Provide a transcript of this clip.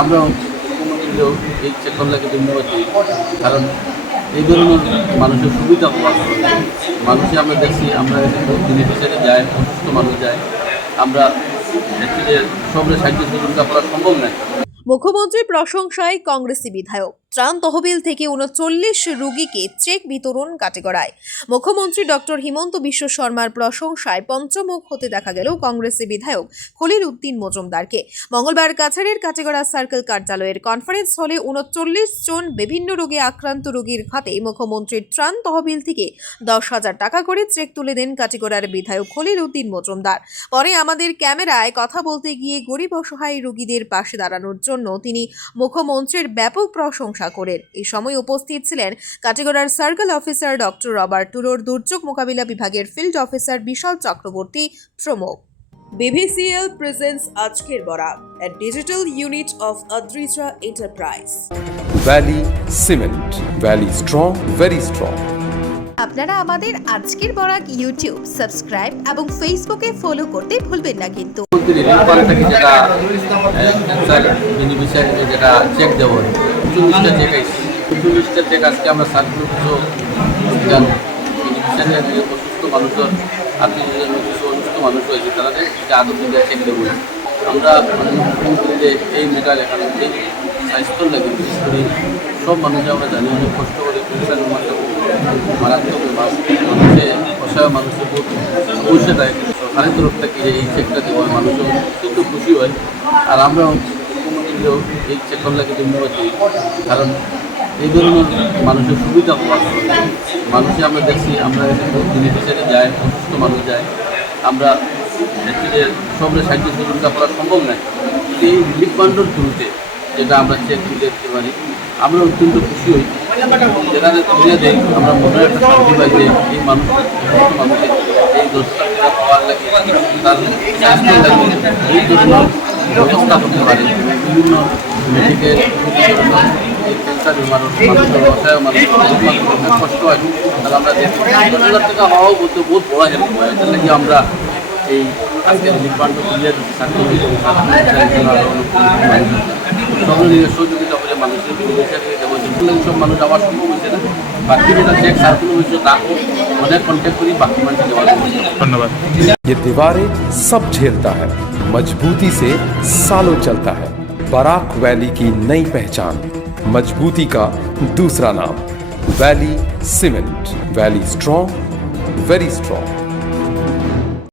আমরা মুখ্যমন্ত্রীকেও এই চেকরটাকে ধন্যবাদ দিই, কারণ এই ধরনের মানুষের সুবিধা হওয়ার মানুষে আমরা দেখছি, আমরা বেনিফিশিয়ারি যাই, অসুস্থ মানুষ যায়, আমরা অ্যাকচুয়ালি সবরে সাহায্য সহযোগিতা করা সম্ভব নয়। মুখ্যমন্ত্রীর প্রশংসায় কংগ্রেসি বিধায়ক। ত্রাণ তহবিল থেকে ৩৯ রোগীকে চেক বিতরণ কাটিগড়ায়। মুখ্যমন্ত্রী ডক্টর হিমন্ত বিশ্ব শর্মার প্রশংসায় পঞ্চমুখ হতে দেখা গেল কংগ্রেসি বিধায়ক খলিল উদ্দিন মজুমদারকে। মঙ্গলবার কাছাড়ের কাটিগড়া সার্কেল কার্যালয়ের কনফারেন্স হলে ৩৯ জন বিভিন্ন রোগে আক্রান্ত রোগীর হাতে মুখ্যমন্ত্রীর ত্রাণ তহবিল থেকে ১০,০০০ টাকা করে চেক তুলে দেন কাটিগড়ার বিধায়ক খলিল উদ্দিন মজুমদার। পরে আমাদের ক্যামেরায় কথা বলতে গিয়ে গরিব অসহায় রোগীদের পাশে দাঁড়ানোর জন্য তিনি মুখ্যমন্ত্রীর ব্যাপক প্রশংসা করেন। এই সময় উপস্থিত ছিলেন কাটিগড়ার সার্কেল অফিসার ডক্টর রবার্ট টুরোর, দুর্যোগ মোকাবিলা বিভাগের ফিল্ড অফিসার বিশাল চক্রবর্তী প্রমুখ। BVCL presents আজকের Barak, a digital unit of Adrija Enterprise. Valley Cement. Valley strong, very strong. আপনারা আমাদের আজকের বরাক ইউটিউব সাবস্ক্রাইব এবং ফেসবুকে ফলো করতে ভুলবেন না কিন্তু। যেটা ক্যান্সার বেনিফিশিয়ারি যেটা চেক দেওয়া হয়, ৪০টা চেক আইসি, ৪০টা চেক আজকে আমরা সার্কুলার কিছু জানো বেনিফিশিয়ারি অসুস্থ মানুষের আত্মীয় কিছু অসুস্থ মানুষ হয়েছে, তারা আদর দিকে চেক দেবো। আমরা মুখ্যমন্ত্রী যে এই মেটাল এখানে এই স্বাস্থ্য লাগে, বিশেষ করে সব মানুষে আমরা জানি অনেক কষ্ট করে ক্যান্সার মারাত্মক মানুষে অসহায় মানুষের বহুত সমস্যা দেয়। সরকারের তরফ থেকে এই চেকটা দেওয়া মানুষও অত্যন্ত খুশি হয়। আর আমরা মুখ্যমন্ত্রীকেও এই চেকরটাকে ধন্যবাদ দিই, কারণ এই ধরনের মানুষের সুবিধা হওয়ার মানুষে আমরা দেখছি, আমরা বেনিফিশিয়ারি যাই, অসুস্থ মানুষ যায়, আমরা অ্যাকচুয়ালি সবরে সাহায্য সহযোগিতা করা সম্ভব নয়। এই রিলিফ ফান্ডের থ্রুতে যেটা আমরা চেক তুলে দিতে পারি, আমরা অত্যন্ত খুশি হই। যেটা তুলে দেয় আমরা মনে একটা শান্তি পাই যে এই মানুষের এই ১০টা টাকা পাওয়ার লাগে, তার স্বাস্থ্য লাগে এই ধরনের ব্যবস্থা করতে পারে। বিভিন্ন মেডিকেল ক্যান্সার মানুষের অসহায় মানুষের কষ্ট হয়, তাহলে আমরা দেখি ১০,০০০ টাকা হওয়াও বলতে বহুত বড় হেল্প হয়। এটার লাগে আমরা এই আজকে রিলিফ ফান্ড তুলে সহযোগিতা করে মানুষের সব মানুষ যাওয়ার সম্ভব হয়েছে না। বাকি যেটা চেক সার্কুলার হয়েছে তাকেও অনেক কন্ট্যাক্ট করি বাকি মানুষ যাওয়ার। धन्यवाद। ये दीवारें सब झेलता है, मजबूती से सालों चलता है। बराक वैली की नई पहचान, मजबूती का दूसरा नाम, valley cement. Valley strong, very strong.